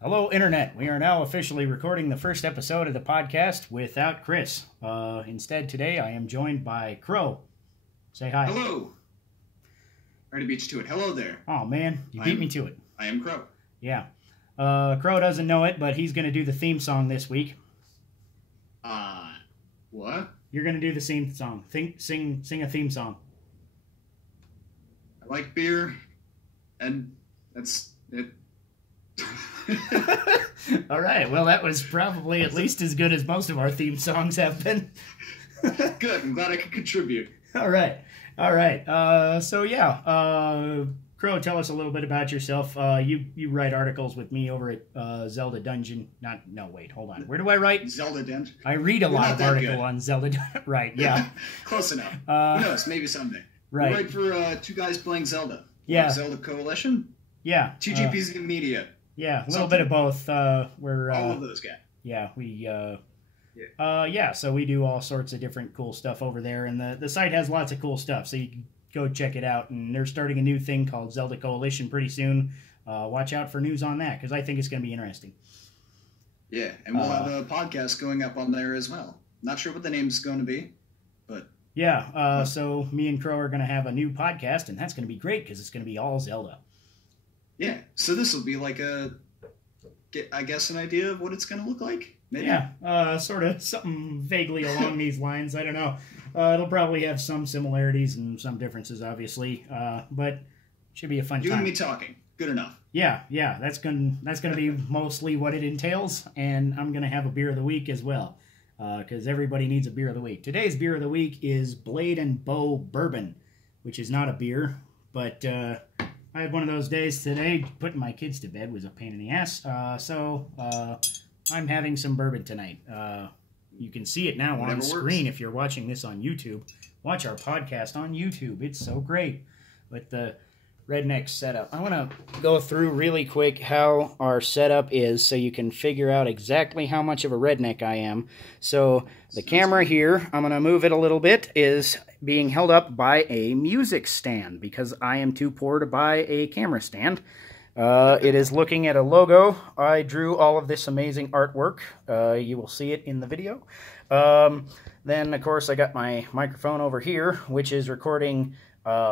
Hello, Internet. We are now officially recording the first episode of the podcast without Chris. Instead, today I am joined by Crow. Say hi. Hello. Ready to beat you to it. Hello there. Oh, man. You beat me to it. I am Crow. Yeah. Crow doesn't know it, but he's going to do the theme song this week. What? You're going to do the theme song. Sing a theme song. I like beer, and that's it. All right. Well, that was probably at least as good as most of our theme songs have been. Good. I'm glad I could contribute. All right. Crow, tell us a little bit about yourself. You write articles with me over at Zelda Dungeon. Hold on. Where do I write? Zelda Dungeon. I read a lot of article on Zelda. Right, yeah. Close enough. Who knows? Maybe someday. Right. You write for two guys playing Zelda. Yeah. Zelda Coalition. Yeah. TGP's Media. Yeah, a little bit of both. We're all of those guys. Yeah, so we do all sorts of different cool stuff over there, and the site has lots of cool stuff, so you can go check it out. And they're starting a new thing called Zelda Coalition pretty soon. Watch out for news on that, because I think it's going to be interesting. Yeah, and we'll have a podcast going up on there as well. Not sure what the name's going to be, but... Yeah, so me and Crow are going to have a new podcast, and that's going to be great, because it's going to be all Zelda. Yeah, so this will be like an idea of what it's going to look like? Maybe? Yeah, sort of something vaguely along these lines. I don't know. It'll probably have some similarities and some differences, obviously, but it should be a fun time. You and me talking. Good enough. Yeah, that's gonna be mostly what it entails, and I'm gonna have a beer of the week as well, because everybody needs a beer of the week. Today's beer of the week is Blade and Bow Bourbon, which is not a beer, but I had one of those days today. Putting my kids to bed was a pain in the ass, so I'm having some bourbon tonight. You can see it now on screen if you're watching this on YouTube. Watch our podcast on YouTube. It's so great with the redneck setup. I want to go through really quick how our setup is so you can figure out exactly how much of a redneck I am. So the camera here, I'm going to move it a little bit, is being held up by a music stand because I am too poor to buy a camera stand. It is looking at a logo. I drew all of this amazing artwork. You will see it in the video. Then, of course, I got my microphone over here, which is recording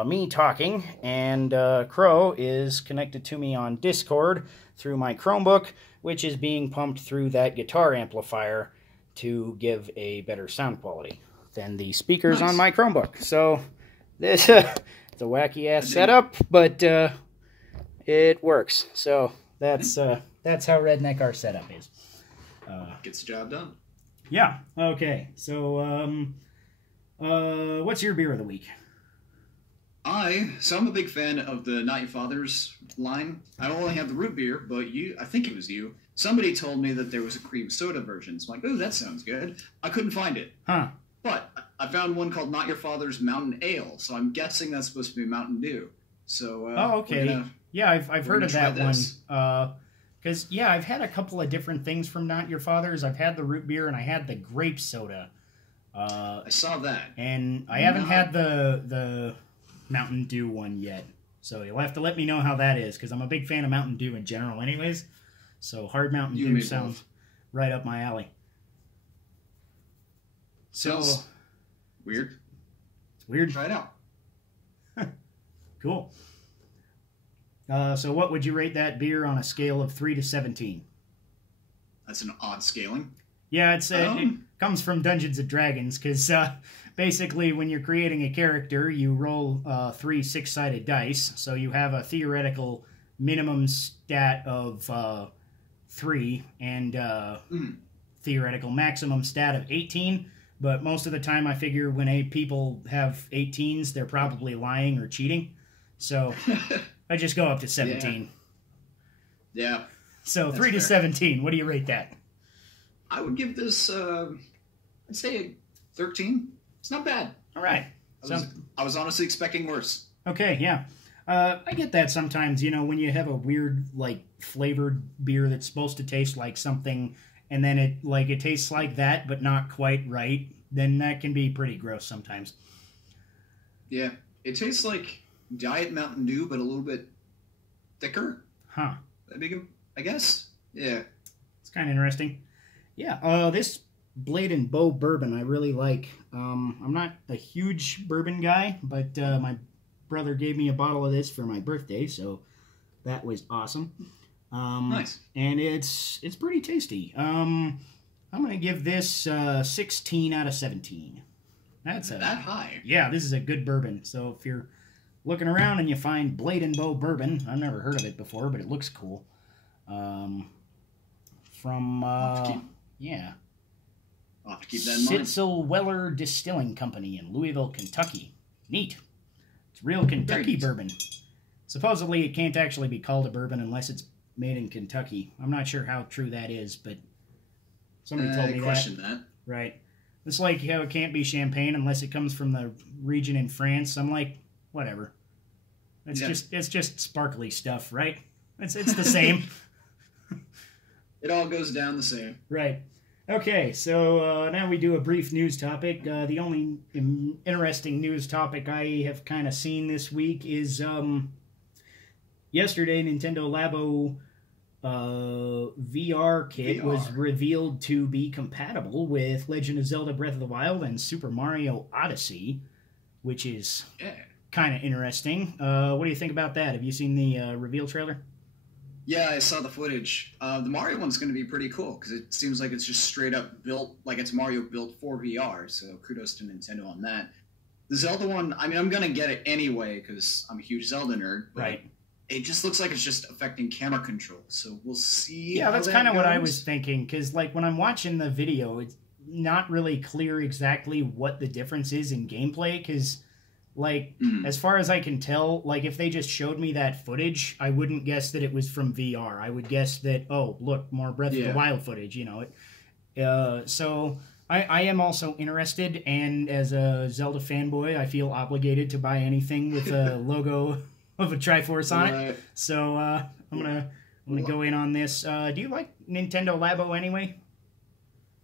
me talking, and Crow is connected to me on Discord through my Chromebook, which is being pumped through that guitar amplifier to give a better sound quality than the speakers on my Chromebook. So this it's a wacky-ass setup, but it works. So that's how redneck our setup is. Gets the job done. Yeah. Okay. So what's your beer of the week? I'm a big fan of the Not Your Father's line. I only have the root beer, but I think it was you. Somebody told me that there was a cream soda version. So I'm like, ooh, that sounds good. I couldn't find it. Huh. But I found one called Not Your Father's Mountain Ale, so I'm guessing that's supposed to be Mountain Dew. So, okay. Yeah, I've heard of that one. Because, I've had a couple of different things from Not Your Father's. I've had the root beer, and I had the grape soda. I saw that. And I haven't had the Mountain Dew one yet. So you'll have to let me know how that is, because I'm a big fan of Mountain Dew in general anyways. So hard Mountain Dew sounds right up my alley. So weird. It's weird. Try it out. Cool. So what would you rate that beer on a scale of 3 to 17? That's an odd scaling. Yeah, it comes from Dungeons & Dragons, because basically when you're creating a character, you roll 3 6-sided dice, so you have a theoretical minimum stat of 3 and theoretical maximum stat of 18, but most of the time I figure when people have 18s, they're probably lying or cheating, so I just go up to 17. Yeah. So 3 to 17, what do you rate that? I would give this, I'd say a 13. It's not bad. All right. I was honestly expecting worse. Okay, yeah. I get that sometimes, when you have a weird, flavored beer that's supposed to taste like something, and then it tastes like that, but not quite right, then that can be pretty gross sometimes. Yeah. It tastes like Diet Mountain Dew, but a little bit thicker. Huh. I guess. Yeah. It's kind of interesting. Yeah, this Blade and Bow bourbon I really like. I'm not a huge bourbon guy, but my brother gave me a bottle of this for my birthday, so that was awesome. Nice. And it's pretty tasty. I'm gonna give this 16 out of 17. That's that high. Yeah, this is a good bourbon. So if you're looking around and you find Blade and Bow bourbon, I've never heard of it before, but it looks cool. Yeah. I'll have to keep that in mind. Sitzel Weller Distilling Company in Louisville, Kentucky. Neat. It's real Kentucky bourbon. Supposedly it can't actually be called a bourbon unless it's made in Kentucky. I'm not sure how true that is, but somebody told me question that. Right. It's like how it can't be champagne unless it comes from the region in France. I'm like, whatever. It's just sparkly stuff, right? It's the same. It all goes down the same. Right. Okay, so now we do a brief news topic. The only interesting news topic I have kind of seen this week is yesterday Nintendo Labo VR kit was revealed to be compatible with Legend of Zelda Breath of the Wild and Super Mario Odyssey, which is kind of interesting. What do you think about that? Have you seen the reveal trailer? Yeah, I saw the footage. The Mario one's going to be pretty cool because it seems like it's just straight up built, like it's Mario built for VR, so kudos to Nintendo on that. The Zelda one, I mean, I'm going to get it anyway because I'm a huge Zelda nerd, but right. It just looks like it's just affecting camera control, so we'll see. Yeah, that's kind of what I was thinking, because like when I'm watching the video, it's not really clear exactly what the difference is in gameplay, because like, as far as I can tell, like, if they just showed me that footage, I wouldn't guess that it was from VR. I would guess that, oh, look, more Breath of the Wild footage, you know. So I am also interested, and as a Zelda fanboy, I feel obligated to buy anything with a logo of a Triforce on it. So I'm gonna go in on this. Do you like Nintendo Labo anyway?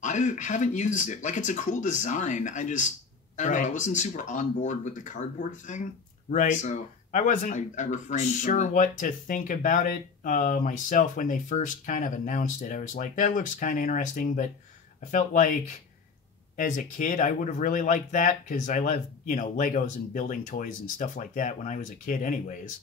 I haven't used it. Like, it's a cool design. I don't know. I wasn't super on board with the cardboard thing. Right. So I wasn't I refrained sure from it. what to think about it myself when they first kind of announced it. I was like, that looks kind of interesting, but I felt like as a kid I would have really liked that because I love, you know, Legos and building toys and stuff like that when I was a kid anyways.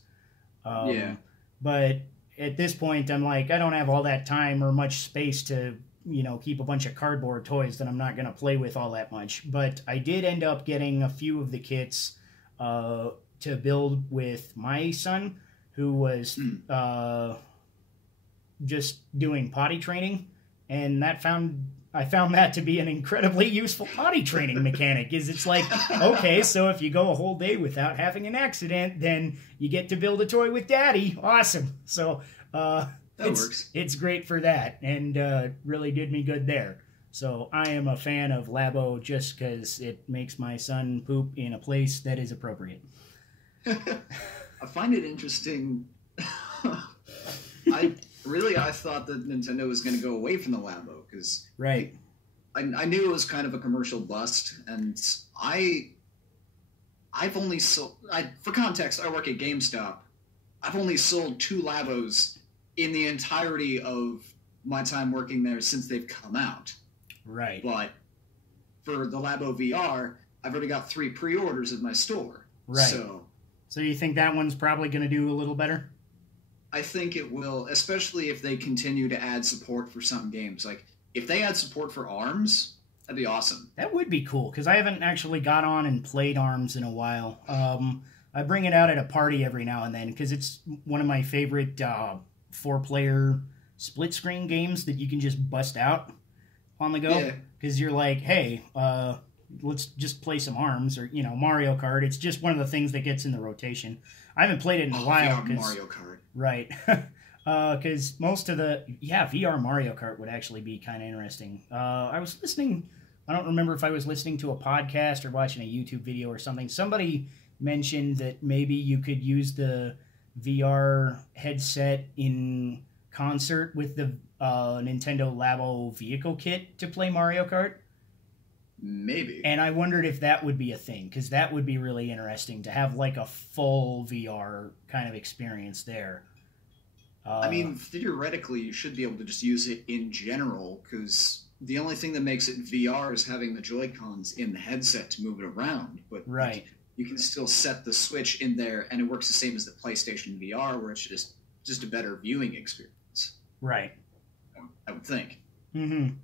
But at this point I'm like, I don't have all that time or much space to, you know, keep a bunch of cardboard toys that I'm not going to play with all that much. But I did end up getting a few of the kits to build with my son, who was just doing potty training, and I found that to be an incredibly useful potty training mechanic. Is it's like, okay, so if you go a whole day without having an accident, then you get to build a toy with Daddy. Awesome. So it's great for that, and really did me good there. So I am a fan of Labo just because it makes my son poop in a place that is appropriate. I find it interesting. I thought that Nintendo was going to go away from the Labo because I knew it was kind of a commercial bust, and I've only sold. For context, I work at GameStop. I've only sold 2 Labos in the entirety of my time working there since they've come out. Right. But for the Labo VR, I've already got 3 pre-orders at my store. Right. So you think that one's probably going to do a little better? I think it will, especially if they continue to add support for some games. Like, if they add support for ARMS, that'd be awesome. That would be cool, because I haven't actually got on and played ARMS in a while. I bring it out at a party every now and then, because it's one of my favorite 4-player split-screen games that you can just bust out on the go. Because you're like, hey, let's just play some ARMS, or, you know, Mario Kart. It's just one of the things that gets in the rotation. I haven't played it in a while. Mario Kart. Right. Because most of the... Yeah, VR Mario Kart would actually be kind of interesting. I was listening... I don't remember if I was listening to a podcast or watching a YouTube video or something. Somebody mentioned that maybe you could use the VR headset in concert with the Nintendo Labo vehicle kit to play Mario Kart. Maybe. And I wondered if that would be a thing, because that would be really interesting to have like a full VR kind of experience there. I mean, theoretically, you should be able to just use it in general, because the only thing that makes it VR is having the Joy-Cons in the headset to move it around. But Right. like, you can still set the Switch in there, and it works the same as the PlayStation VR, where it's just a better viewing experience. Right. I would think. Mm-hmm.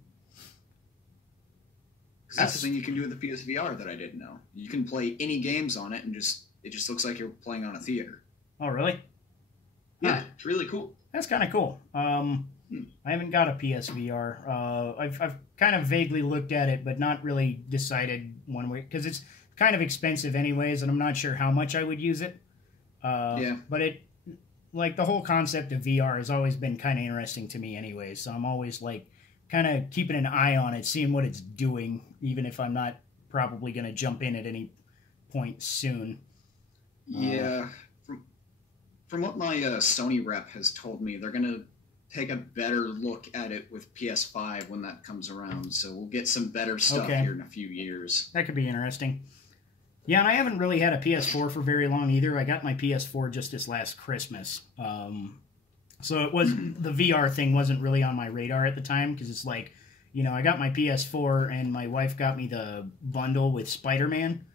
Because that's the thing you can do with the PSVR that I didn't know. You can play any games on it, and it just looks like you're playing on a theater. Oh, really? Yeah, Huh. it's really cool. That's kind of cool. I haven't got a PSVR. I've kind of vaguely looked at it, but not really decided one way, because it's kind of expensive anyways, and I'm not sure how much I would use it. Yeah. But like, the whole concept of VR has always been kind of interesting to me anyways, so I'm always, like, kind of keeping an eye on it, seeing what it's doing, even if I'm not probably going to jump in at any point soon. Yeah. From what my Sony rep has told me, they're going to take a better look at it with PS5 when that comes around, so we'll get some better stuff here in a few years. That could be interesting. Yeah, and I haven't really had a PS4 for very long either. I got my PS4 just this last Christmas. So it was the VR thing wasn't really on my radar at the time, because it's like, you know, I got my PS4 and my wife got me the bundle with Spider-Man.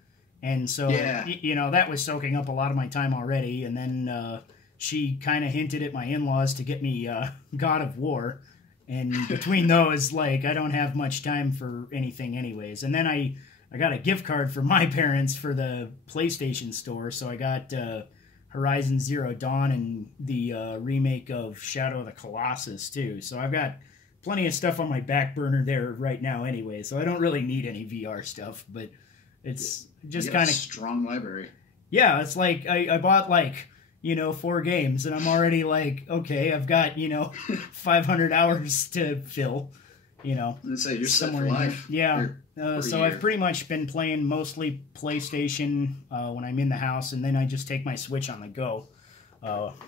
And so, you know, that was soaking up a lot of my time already. And then she kind of hinted at my in-laws to get me God of War. And between those, like, I don't have much time for anything anyways. And then I got a gift card for my parents for the PlayStation Store. So I got Horizon Zero Dawn and the remake of Shadow of the Colossus, too. So I've got plenty of stuff on my back burner there right now anyway. So I don't really need any VR stuff, but it's just kind of strong library. Yeah, it's like I bought, like, you know, 4 games, and I'm already like, okay, I've got, you know, 500 hours to fill, you know. Let's say you're set for life. Yeah. So I've pretty much been playing mostly PlayStation when I'm in the house, and then I just take my Switch on the go,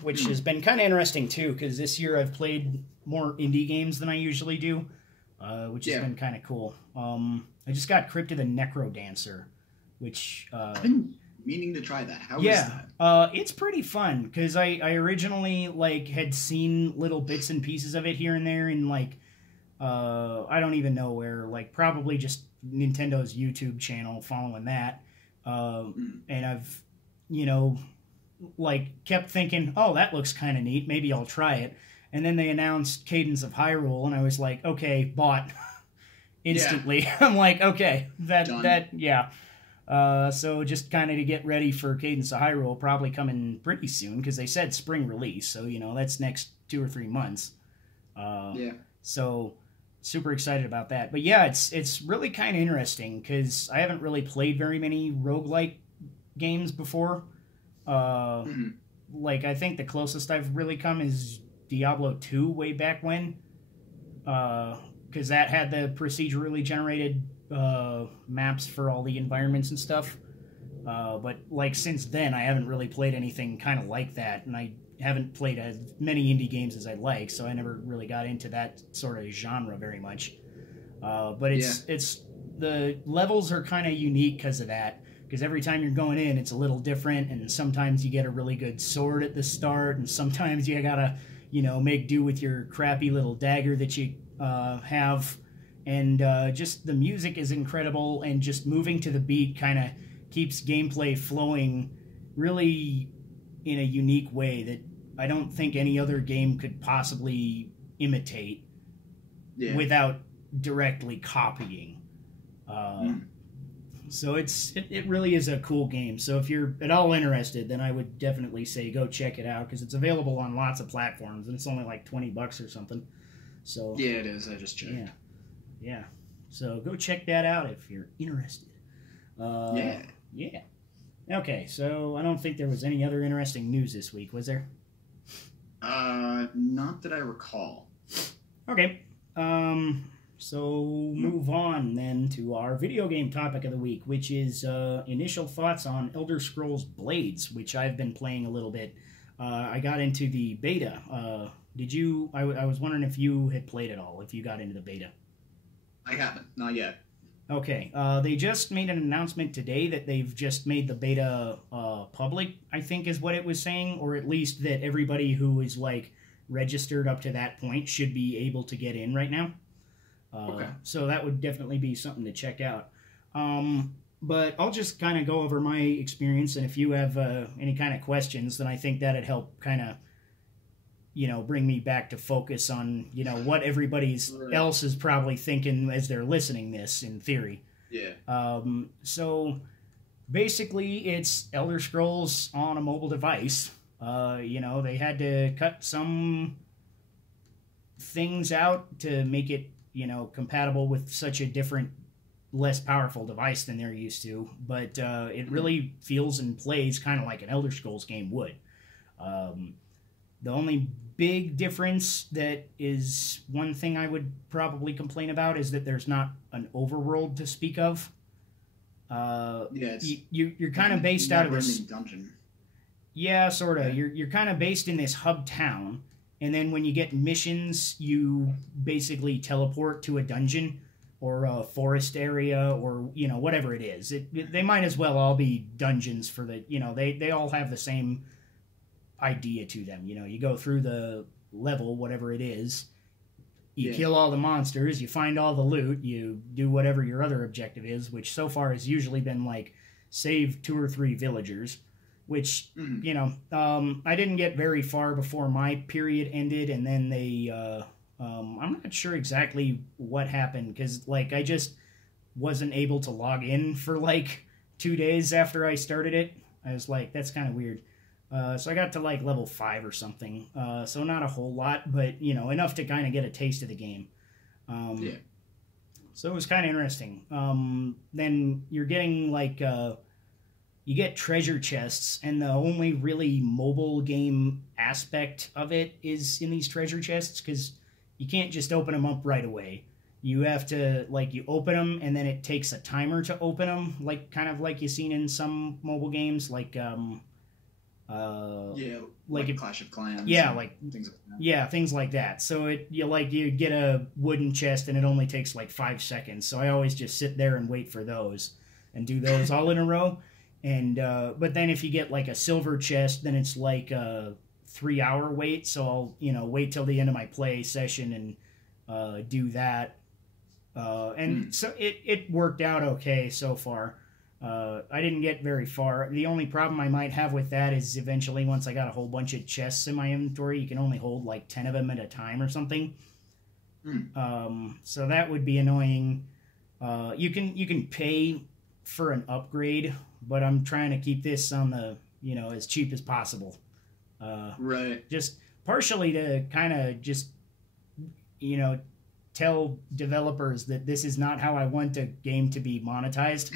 which has been kind of interesting too, because this year I've played more indie games than I usually do, which has been kind of cool. I just got Crypt of the Necrodancer, which I've been meaning to try that. How is that? It's pretty fun, because I originally, like, had seen little bits and pieces of it here and there in, like, I don't even know where, like, probably just Nintendo's YouTube channel, following that, and I've, you know, like, kept thinking, oh, that looks kind of neat, maybe I'll try it. And then they announced Cadence of Hyrule, and I was like, okay, bought instantly. I'm like, okay, so just kind of to get ready for Cadence of Hyrule, probably coming pretty soon, because they said spring release, so, you know, that's next 2 or 3 months. So super excited about that. But yeah, it's really kind of interesting, because I haven't really played very many roguelike games before. Like, I think the closest I've really come is Diablo 2 way back when, because that had the procedurally generated maps for all the environments and stuff. But, like, since then, I haven't really played anything kind of like that, and I haven't played as many indie games as I'd like, so I never really got into that sort of genre very much. But it's the levels are kind of unique because of that, because every time you're going in, it's a little different, and sometimes you get a really good sword at the start, and sometimes you gotta, you know, make do with your crappy little dagger that you have. And just the music is incredible, and just moving to the beat kind of keeps gameplay flowing really in a unique way that I don't think any other game could possibly imitate without directly copying. So it really is a cool game. So if you're at all interested, then I would definitely say go check it out, because it's available on lots of platforms, and it's only like $20 or something. So yeah, it is. I just checked. Yeah. So go check that out if you're interested. Yeah. Okay, so I don't think there was any other interesting news this week, was there? Not that I recall. Okay. So move on then to our video game topic of the week, which is initial thoughts on Elder Scrolls Blades, which I've been playing a little bit. I got into the beta. Did you? I was wondering if you had played it all, if you got into the beta. I haven't. Not yet. Okay. They just made an announcement today that they've just made the beta public, I think is what it was saying, or at least that everybody who is, like, registered up to that point should be able to get in right now. Okay. So that would definitely be something to check out. But I'll just kind of go over my experience, and if you have any kind of questions, then I think that'd help kind of, bring me back to focus on, what everybody's else is probably thinking as they're listening this, in theory. Yeah. So basically, it's Elder Scrolls on a mobile device. They had to cut some things out to make it, compatible with such a different, less powerful device than they're used to, but it really feels and plays kind of like an Elder Scrolls game would. The only big difference that is one thing I would probably complain about is that there's not an overworld to speak of. You're kind of based out of this dungeon. Yeah, sort of. You're kind of based in this hub town, and then when you get missions, you basically teleport to a dungeon or a forest area, or whatever it is. They might as well all be dungeons for the they all have the same idea to them. You go through the level, whatever it is, you kill all the monsters, you find all the loot, you do whatever your other objective is, which so far has usually been like save 2 or 3 villagers. Which I didn't get very far before my period ended, and then they. I'm not sure exactly what happened, because I just wasn't able to log in for 2 days after I started it. I was like, that's kind of weird. So I got to level 5 or something. So not a whole lot, but enough to kind of get a taste of the game. So it was kind of interesting. Then you're getting you get treasure chests, and the only really mobile game aspect of it is in these treasure chests, because you can't just open them up right away. You have to, you open them, and then it takes a timer to open them, kind of like you've seen in some mobile games, like Clash of Clans. Yeah, things like that. Yeah, things like that. So you get a wooden chest, and it only takes 5 seconds. So I always just sit there and wait for those, and do those all in a row. And but then if you get a silver chest, then it's a 3-hour wait. So I'll wait till the end of my play session and do that. So it worked out okay so far. I didn't get very far. The only problem I might have with that is eventually, once I got a whole bunch of chests in my inventory, you can only hold 10 of them at a time or something. So that would be annoying. You can pay for an upgrade, but I'm trying to keep this on the as cheap as possible. Right. Just partially to kind of just tell developers that this is not how I want a game to be monetized.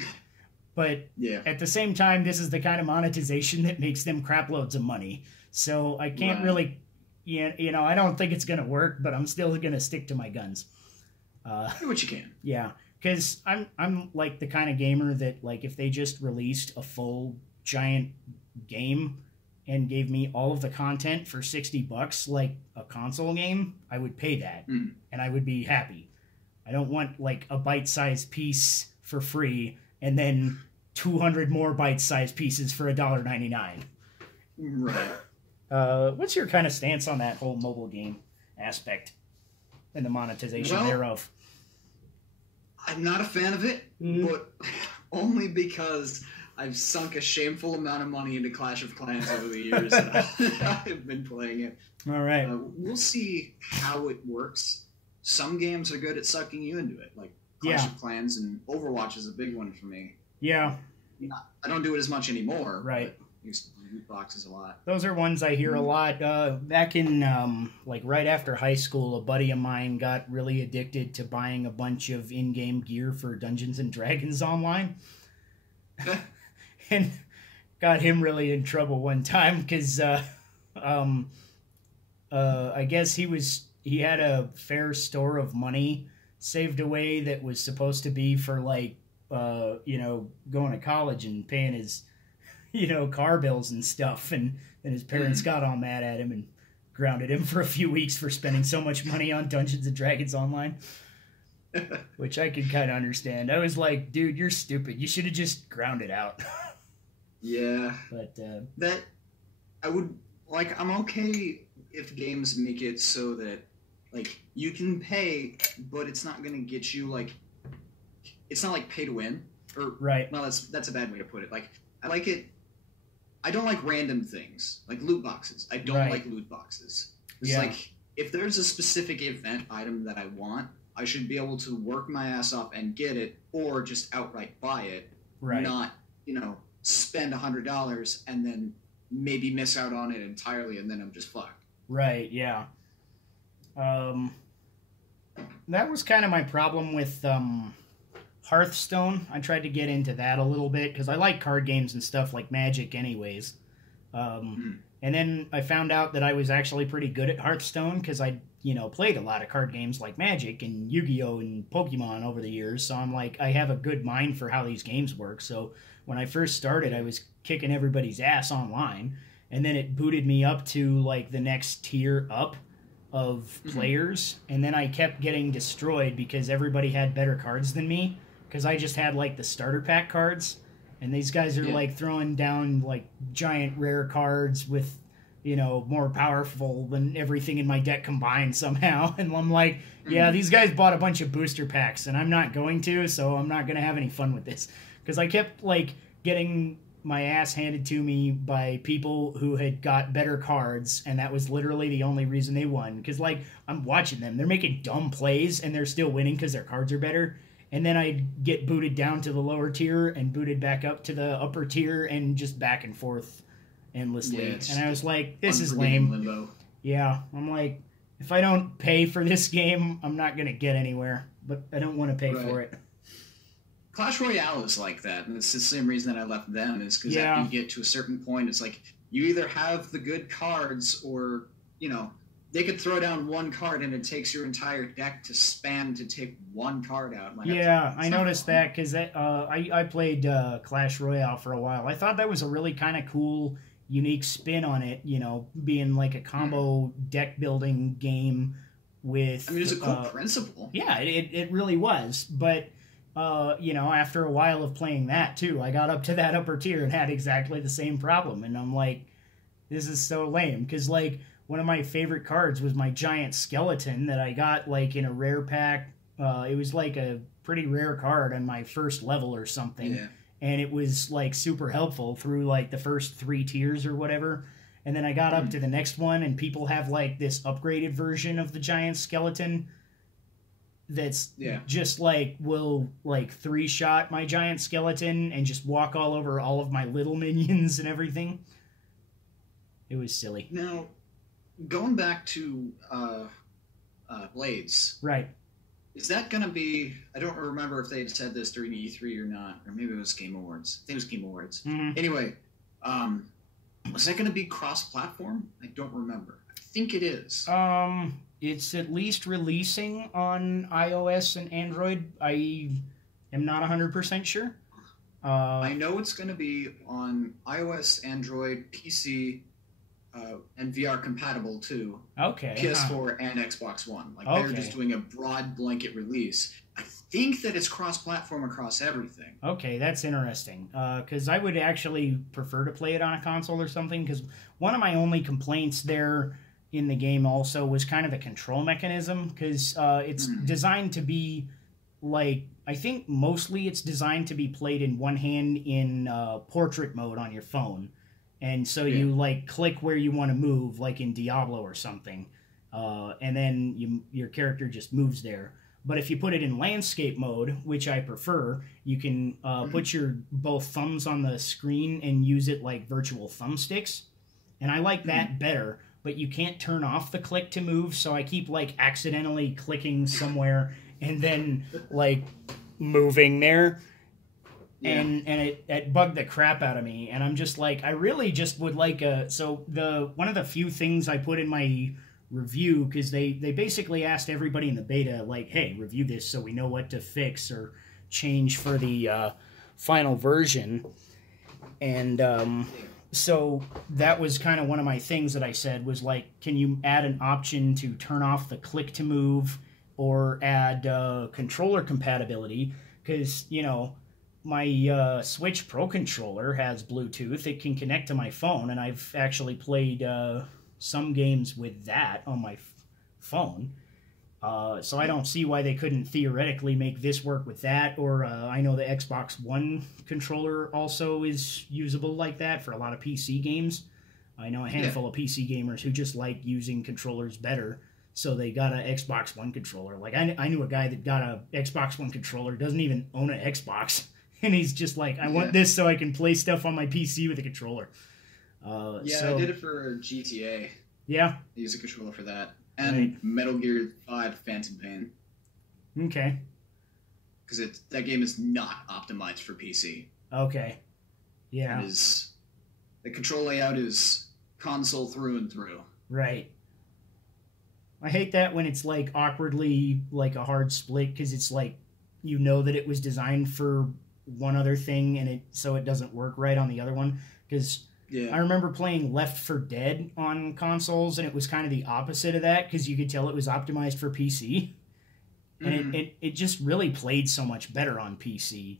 But at the same time, this is the kind of monetization that makes them crap loads of money. So I can't really, I don't think it's going to work, but I'm still going to stick to my guns. Do what you can. Yeah, because I'm the kind of gamer that if they just released a full giant game and gave me all of the content for $60 like a console game, I would pay that and I would be happy. I don't want a bite-sized piece for free and then 200 more bite-sized pieces for $1.99. Right. What's your kind of stance on that whole mobile game aspect and the monetization thereof? I'm not a fan of it, but only because I've sunk a shameful amount of money into Clash of Clans over the years that I've been playing it. All right. We'll see how it works. Some games are good at sucking you into it, like Clash of Clans, and Overwatch is a big one for me. Yeah. I don't do it as much anymore. Right. I used to play loot boxes a lot. Those are ones I hear a lot. Back in, right after high school, a buddy of mine got really addicted to buying a bunch of in-game gear for Dungeons & Dragons Online. And got him really in trouble one time because I guess he had a fair store of money saved away that was supposed to be for going to college and paying his car bills and stuff, and then his parents got all mad at him and grounded him for a few weeks for spending so much money on Dungeons & Dragons Online. Which I could kind of understand. I was like, dude, you're stupid. You should have just grounded out. Yeah. But that I would I'm okay if games make it so that like you can pay, but it's not going to get you like it's not like pay to win or Right. no, that's a bad way to put it. Like I like it. I don't like random things like loot boxes. I don't Right. like loot boxes. It's Yeah. like if there's a specific event item that I want, I should be able to work my ass off and get it, or just outright buy it. Right. Not spend $100 and then maybe miss out on it entirely, and then I'm just fucked. Right, yeah. That was kind of my problem with Hearthstone. I tried to get into that a little bit because I like card games and stuff like Magic anyways. And then I found out that I was actually pretty good at Hearthstone because I, played a lot of card games like Magic and Yu-Gi-Oh! And Pokemon over the years. So I'm like, I have a good mind for how these games work. So when I first started, I was kicking everybody's ass online. And then it booted me up to like the next tier up of players. And then I kept getting destroyed because everybody had better cards than me. Because I just had like the starter pack cards. And these guys are like throwing down like giant rare cards with, more powerful than everything in my deck combined somehow. And I'm like, yeah, these guys bought a bunch of booster packs and I'm not going to, so I'm not going to have any fun with this. Because I kept like getting my ass handed to me by people who had got better cards, and that was literally the only reason they won. Because like I'm watching them, they're making dumb plays and they're still winning because their cards are better. And then I'd get booted down to the lower tier and booted back up to the upper tier and just back and forth endlessly. And I was like, this is lame. Limbo. Yeah, I'm like, if I don't pay for this game, I'm not going to get anywhere. But I don't want to pay for it. Clash Royale is like that, and it's the same reason that I left them, is because after you get to a certain point, it's like, you either have the good cards or, they could throw down one card and it takes your entire deck to span to take one card out. Like, I noticed that because I played Clash Royale for a while. I thought that was a really kind of cool, unique spin on it, being like a combo deck building game with... it's a cool principle. Yeah, it really was. But, after a while of playing that too, I got up to that upper tier and had exactly the same problem. And I'm like, this is so lame. Because, like... one of my favorite cards was my giant skeleton that I got like in a rare pack. It was like a pretty rare card on my first level or something. Yeah. And it was like super helpful through like the first 3 tiers or whatever. And then I got up to the next one and people have like this upgraded version of the giant skeleton that's just like will like 3-shot my giant skeleton and just walk all over all of my little minions and everything. It was silly. Now, going back to Blades, right? Is that going to be? I don't remember if they had said this during E3 or not, or maybe it was Game Awards. I think it was Game Awards. Anyway, was that going to be cross-platform? I don't remember. I think it is. It's at least releasing on iOS and Android. I am not 100% sure. I know it's going to be on iOS, Android, PC. And VR compatible too. Okay. PS4 and Xbox One. Like they're just doing a broad blanket release. I think that it's cross-platform across everything. Okay, that's interesting. Because I would actually prefer to play it on a console or something. Because one of my only complaints there in the game also was kind of the control mechanism. Because it's designed to be like, I think mostly it's designed to be played in one hand in portrait mode on your phone. And so you like click where you want to move, like in Diablo or something, and then your character just moves there. But if you put it in landscape mode, which I prefer, you can put your both thumbs on the screen and use it like virtual thumbsticks. And I like that better, but you can't turn off the click to move, so I keep like accidentally clicking somewhere and then like moving there. Yeah. And it bugged the crap out of me, and I'm just like, I really just would like one of the few things I put in my review, because they basically asked everybody in the beta, like, hey, review this so we know what to fix or change for the final version. And so that was kind of one of my things that I said was like, can you add an option to turn off the click to move or add controller compatibility? Because, my Switch Pro controller has Bluetooth. It can connect to my phone, and I've actually played some games with that on my phone. So I don't see why they couldn't theoretically make this work with that. Or I know the Xbox One controller also is usable like that for a lot of PC games. I know a handful of PC gamers who just like using controllers better, so they got an Xbox One controller. Like I knew a guy that got a Xbox One controller, doesn't even own an Xbox, and he's just like, I want this so I can play stuff on my PC with a controller. I did it for GTA. Yeah, I used a controller for that. And Metal Gear 5 Phantom Pain. Okay. Because that game is not optimized for PC. Okay. Yeah. The control layout is console through and through. Right. I hate that when it's like awkwardly like a hard split, because it's like you know that it was designed for one other thing and so it doesn't work right on the other one. Because I remember playing Left 4 Dead on consoles, and it was kind of the opposite of that, because you could tell it was optimized for PC. And it just really played so much better on PC.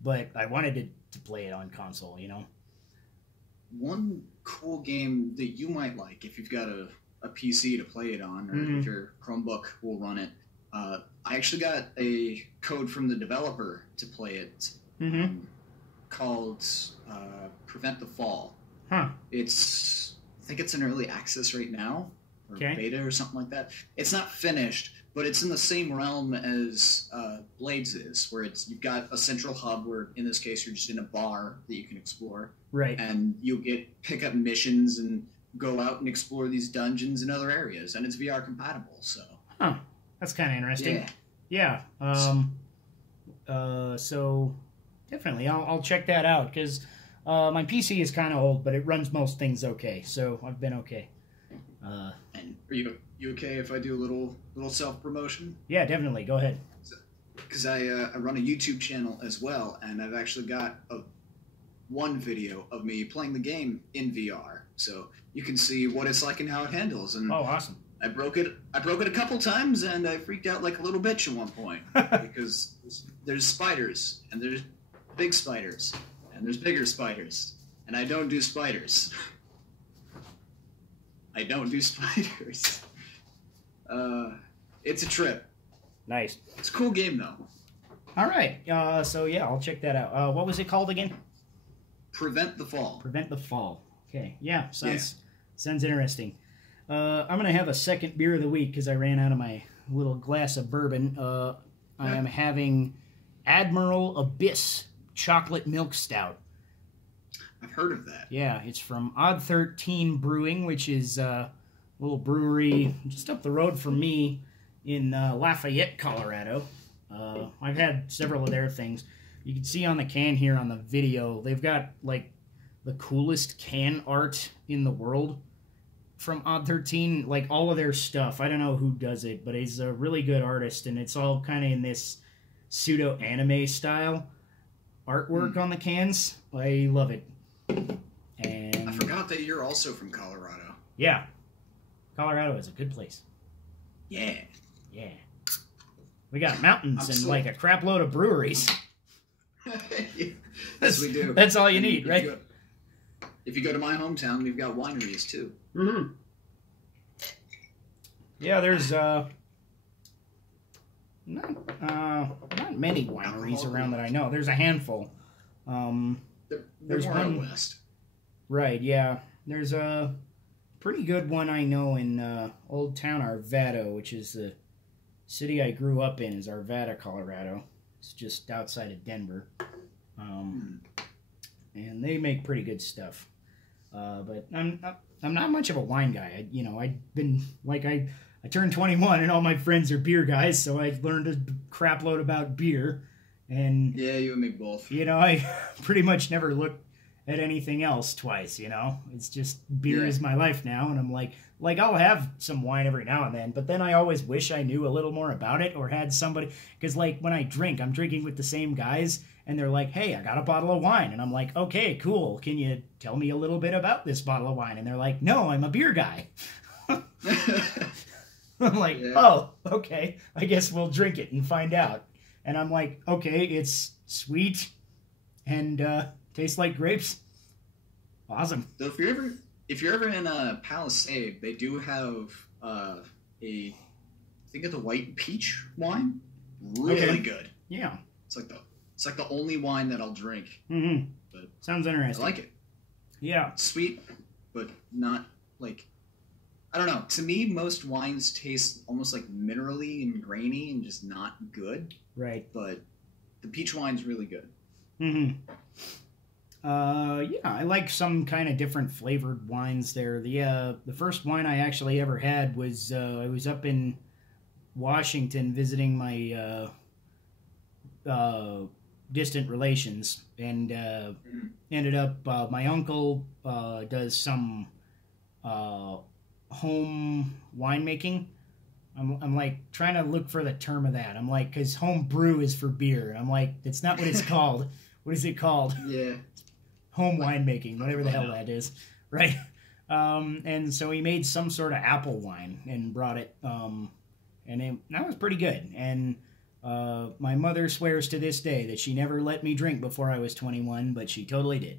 But I wanted to play it on console, you know? One cool game that you might like if you've got a PC to play it on, or if your Chromebook will run it. I actually got a code from the developer to play it called Prevent the Fall. Huh. I think it's in early access right now, or beta or something like that. It's not finished, but it's in the same realm as Blades is, where you've got a central hub where, in this case, you're just in a bar that you can explore. Right. And you'll pick up missions and go out and explore these dungeons and other areas, and it's VR compatible, so. Huh. That's kind of interesting. Yeah. So definitely, I'll check that out, because my PC is kind of old, but it runs most things okay, so I've been okay. And are you okay if I do a little self-promotion? Yeah, definitely. Go ahead. Because I run a YouTube channel as well, and I've actually got one video of me playing the game in VR, so you can see what it's like and how it handles. And oh, awesome! I broke it a couple times, and I freaked out like a little bitch at one point because there's spiders, and there's big spiders, and there's bigger spiders, and I don't do spiders. I don't do spiders. It's a trip. Nice. It's a cool game, though. All right. So, yeah, I'll check that out. What was it called again? Prevent the Fall. Prevent the Fall. Okay. Yeah, sounds interesting. I'm going to have a second beer of the week because I ran out of my little glass of bourbon. I am having Admiral Abyss Chocolate Milk Stout. I've heard of that. Yeah, it's from Odd 13 Brewing, which is a little brewery just up the road from me in Lafayette, Colorado. I've had several of their things. You can see on the can here on the video, they've got like the coolest can art in the world from Odd 13. Like all of their stuff, I don't know who does it, but he's a really good artist, and it's all kind of in this pseudo-anime style artwork on the cans. I love it. And I forgot that you're also from Colorado. Yeah. Colorado is a good place. Yeah. Yeah. We got mountains and like a crap load of breweries. Yes, we do. That's all you need, right? If you go to my hometown, we've got wineries too. Mm-hmm. Yeah, there's not many wineries around that I know. There's a handful. There's more one west. Right, yeah. There's a pretty good one I know in Old Town Arvada, which is the city I grew up in, is Arvada, Colorado. It's just outside of Denver. And they make pretty good stuff. But I'm not much of a wine guy. I turned 21 and all my friends are beer guys, so I learned a crap load about beer. And yeah, you and me both. I pretty much never looked at anything else twice, It's just beer is my life now, and I'm like I'll have some wine every now and then, but then I always wish I knew a little more about it or had somebody, because like when I drink, I'm drinking with the same guys, and they're like, hey, I got a bottle of wine, and I'm like, okay, cool, can you tell me a little bit about this bottle of wine? And they're like, no, I'm a beer guy. I'm like, oh, okay, I guess we'll drink it and find out. And I'm like, okay, it's sweet and tastes like grapes. Awesome. So if you're ever in a Palisade, they do have a I think it's a white peach wine. Really Okay. good. Yeah. It's like the only wine that I'll drink. Mm-hmm. But Sounds I interesting. like it. Yeah. It's sweet, but not like I don't know. To me, most wines taste almost like minerally and grainy and just not good. Right. But the peach wine's really good. Mm-hmm. Yeah, I like some kind of different flavored wines there. The first wine I actually ever had was I was up in Washington visiting my distant relations, and ended up my uncle does some home winemaking. I'm like trying to look for the term of that. I'm like, because home brew is for beer. I'm like, it's not what it's called. What is it called? Yeah. Home winemaking, whatever the hell that is, right? And so he made some sort of apple wine and brought it, that was pretty good. And my mother swears to this day that she never let me drink before I was 21, but she totally did.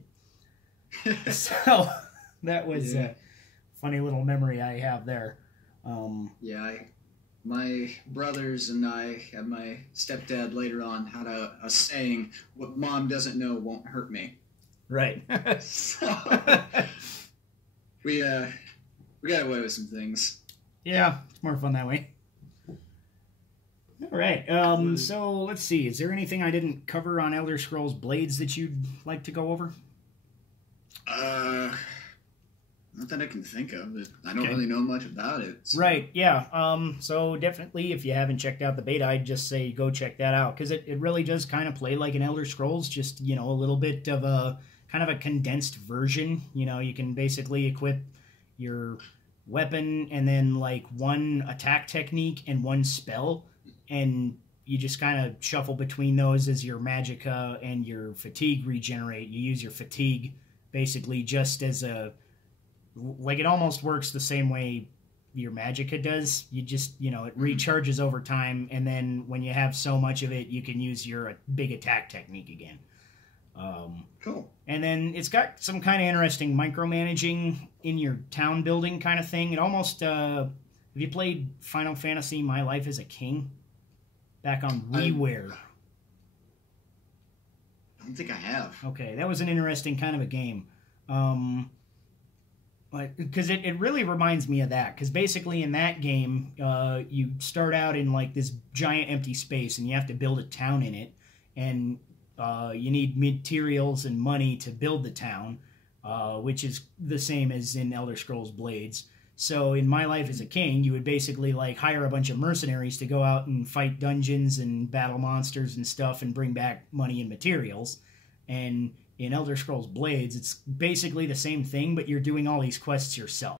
So that was a funny little memory I have there. My brothers and I and my stepdad later on had a saying, "What mom doesn't know won't hurt me." Right. So we got away with some things. Yeah, it's more fun that way. All right. So let's see. Is there anything I didn't cover on Elder Scrolls Blades that you'd like to go over? Not that I can think of. I don't Okay. really know much about it. So. Right, yeah. So definitely, if you haven't checked out the beta, I'd just say go check that out, because it really does kind of play like an Elder Scrolls, just, a little bit of a kind of a condensed version. You can basically equip your weapon and then like one attack technique and one spell, and you just kind of shuffle between those as your magicka and your fatigue regenerate. You use your fatigue basically just as a... Like, it almost works the same way your magicka does. You just, it recharges over time, and then when you have so much of it, you can use your big attack technique again. Cool. And then it's got some kind of interesting micromanaging in your town building kind of thing. It almost, have you played Final Fantasy My Life as a King? Back on WiiWare. I don't think I have. Okay, that was an interesting kind of a game. Because it really reminds me of that. Because basically in that game, you start out in like this giant empty space, and you have to build a town in it, and you need materials and money to build the town, which is the same as in Elder Scrolls Blades. So in My Life as a King, you would basically like hire a bunch of mercenaries to go out and fight dungeons and battle monsters and stuff and bring back money and materials. And in Elder Scrolls Blades, it's basically the same thing, but you're doing all these quests yourself.